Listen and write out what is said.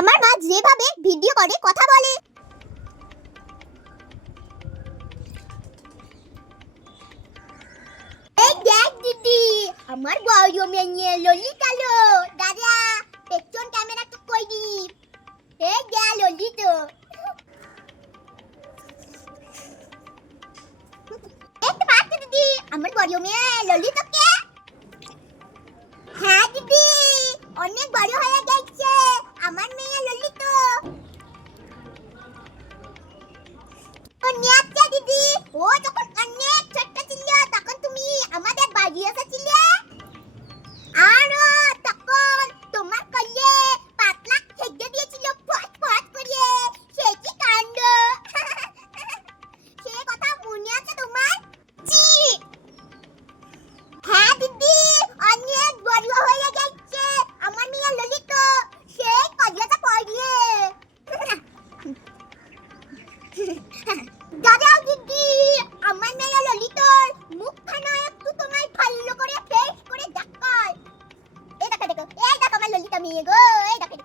আমার মা যেভাবে ভিডিও করে কথা বলে, এই দেখ দিদি, আমার বড় মেয়ে ললিতা লো দাদা, পেছন ক্যামেরা তো কই দি, এই দেখ ললিতা, দেখতে পাচ্ছ দিদি আমার বড় মেয়ে ললিতাকে? হ্যাঁ দিদি, অনেক বড় হয়ে গেছে আমার মেয়ে ললিতা। আচ্ছা দিদি, ও যখন অনেক ছোট্ট ছিল তখন তুমি আমাদের বাড়ি এসেছিলে, আর তখন তোমার কোলে পাতলা খেতে দিয়েছিল ফট ফট করে, সে কি কাণ্ড! সে কথা মনে আছে তোমার? জি হ্যাঁ দিদি, অনেক বড় হয়ে গেছে আমার মেয়ে ললিতা, সে কলেজে পড়ে। দাদা দিদি, আমার মেয়ে ললিতার মুখখানা একটু তোমায় ভালো করে ফ্রেশ করে দেখায়। এই দেখো দেখো, এই দেখো আমার ললিতা মেয়ে গো, এই দেখো